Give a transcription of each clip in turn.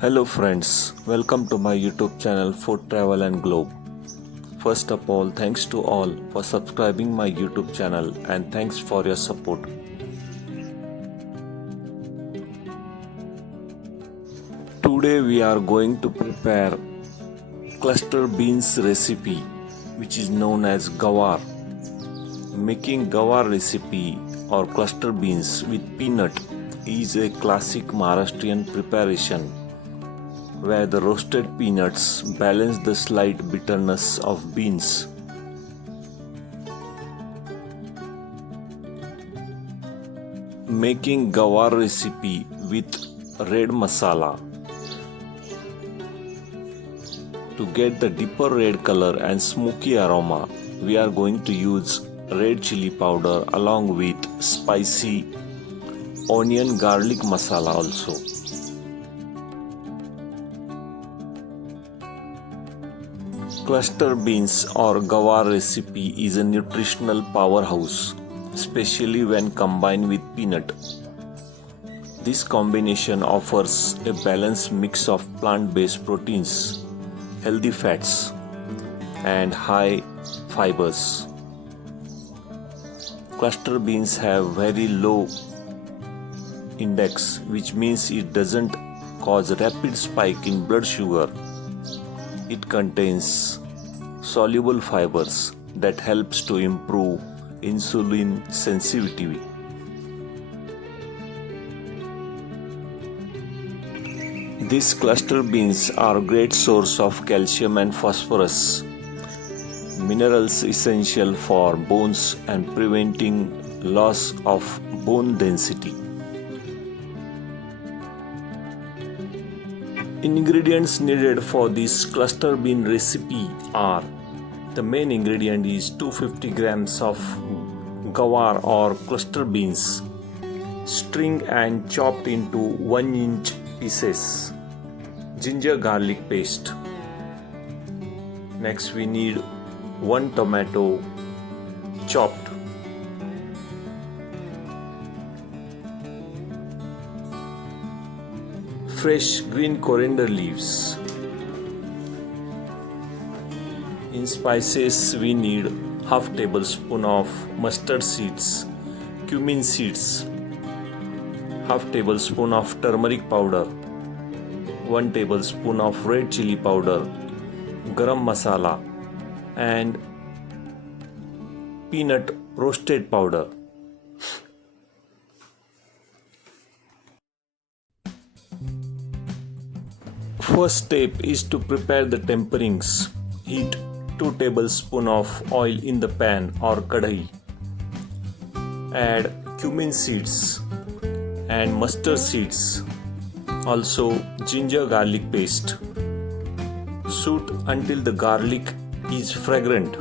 Hello friends, welcome to my YouTube channel Food Travel and Globe. First of all, thanks to all for subscribing my YouTube channel and thanks for your support. Today we are going to prepare cluster beans recipe which is known as Gawar. Making Gawar recipe or cluster beans with peanut is a classic Maharashtrian preparation where the roasted peanuts balance the slight bitterness of beans. Making Gawar recipe with red masala. To get the deeper red color and smoky aroma, we are going to use red chili powder along with spicy onion garlic masala also. Cluster beans or Gawar recipe is a nutritional powerhouse, especially when combined with peanut. This combination offers a balanced mix of plant-based proteins, healthy fats, and high fibers. Cluster beans have very low index, which means it doesn't cause rapid spike in blood sugar. It contains soluble fibers that helps to improve insulin sensitivity. These cluster beans are a great source of calcium and phosphorus, minerals essential for bones and preventing loss of bone density. Ingredients needed for this cluster bean recipe are: the main ingredient is 250 grams of Gawar or cluster beans, string and chopped into 1-inch pieces, ginger garlic paste. Next we need 1 tomato chopped, fresh green coriander leaves. In spices we need half tablespoon of mustard seeds, cumin seeds, half tablespoon of turmeric powder, 1 tablespoon of red chili powder, garam masala, and peanut roasted powder. First step is to prepare the temperings. Heat 2 tablespoons of oil in the pan or kadhi. Add cumin seeds and mustard seeds, also ginger garlic paste. Saute until the garlic is fragrant.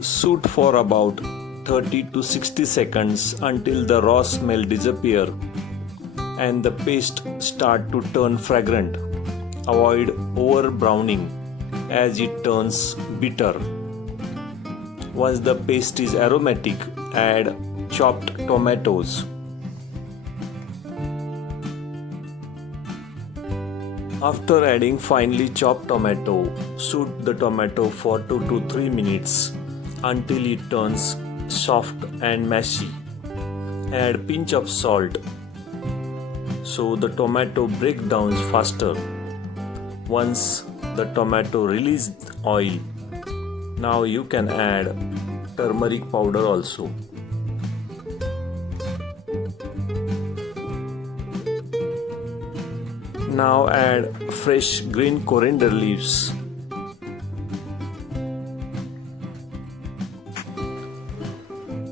Saute for about 30 to 60 seconds until the raw smell disappear and the paste start to turn fragrant. Avoid over browning as it turns bitter. Once the paste is aromatic, add chopped tomatoes. After adding finely chopped tomato, saute the tomato for 2 to 3 minutes until it turns soft and mashy. Add pinch of salt so the tomato breaks down faster. Once the tomato releases oil, now you can add turmeric powder also. Now add fresh green coriander leaves.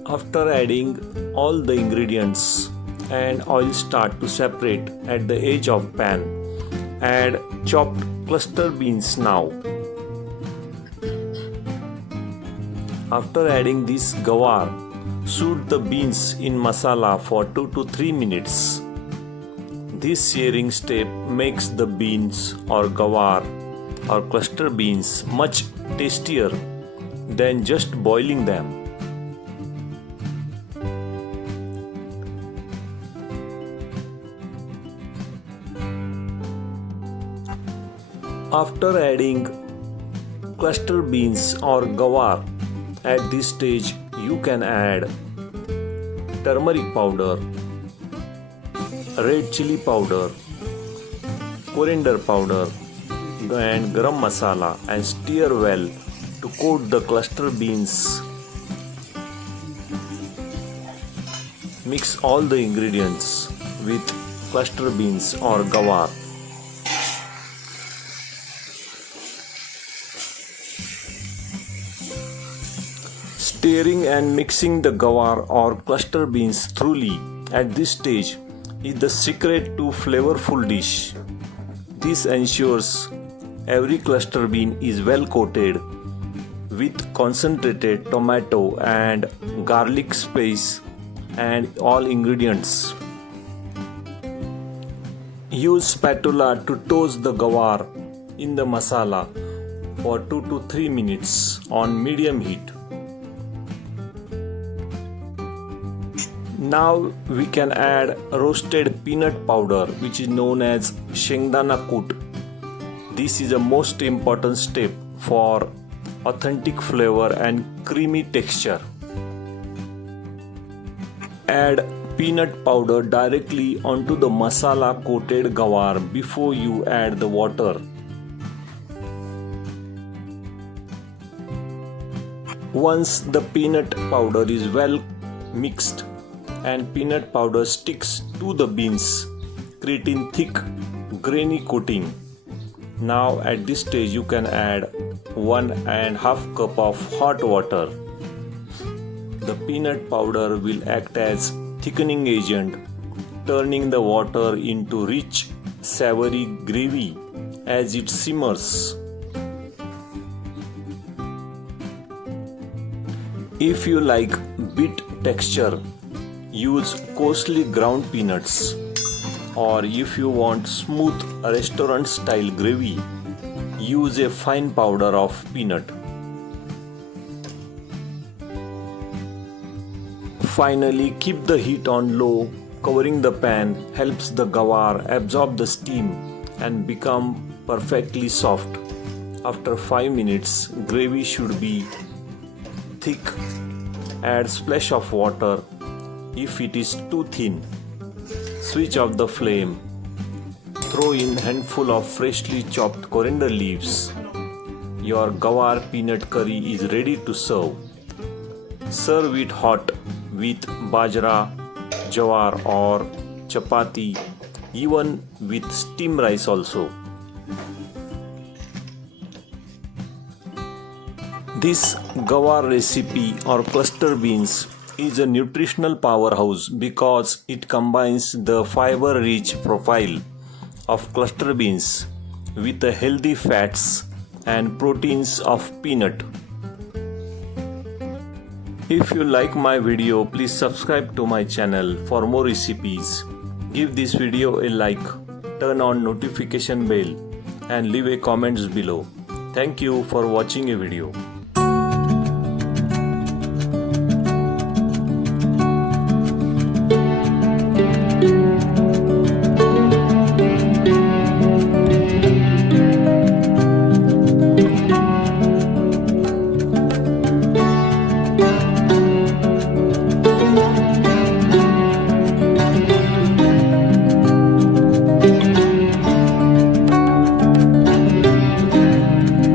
After adding all the ingredients and oil start to separate at the edge of pan, add chopped cluster beans now. After adding this Gawar, saute the beans in masala for 2 to 3 minutes. This searing step makes the beans or Gawar or cluster beans much tastier than just boiling them. After adding cluster beans or gawar, at this stage you can add turmeric powder, red chili powder, coriander powder and garam masala and stir well to coat the cluster beans. Mix all the ingredients with cluster beans or gawar. Stirring and mixing the gawar or cluster beans thoroughly at this stage is the secret to flavorful dish. This ensures every cluster bean is well coated with concentrated tomato and garlic paste and all ingredients. Use spatula to toast the gawar in the masala for 2 to 3 minutes on medium heat. Now we can add roasted peanut powder, which is known as shengdana kut. This is a most important step for authentic flavor and creamy texture. Add peanut powder directly onto the masala coated gawar before you add the water. Once the peanut powder is well mixed and peanut powder sticks to the beans, creating thick grainy coating. Now at this stage you can add 1.5 cup of hot water. The peanut powder will act as thickening agent, turning the water into rich savory gravy as it simmers. If you like bit texture, use coarsely ground peanuts, or if you want smooth restaurant style gravy, use a fine powder of peanut. Finally, keep the heat on low. Covering the pan helps the gawar absorb the steam and become perfectly soft. After 5 minutes, gravy should be thick. Add splash of water. If it is too thin, switch off the flame. Throw in handful of freshly chopped coriander leaves. Your gawar peanut curry is ready to serve. Serve it hot with bajra, jawar or chapati, even with steamed rice also. This gawar recipe or cluster beans is a nutritional powerhouse because it combines the fiber-rich profile of cluster beans with the healthy fats and proteins of peanut. If you like my video, please subscribe to my channel for more recipes. Give this video a like, turn on notification bell and leave a comments below. Thank you for watching a video.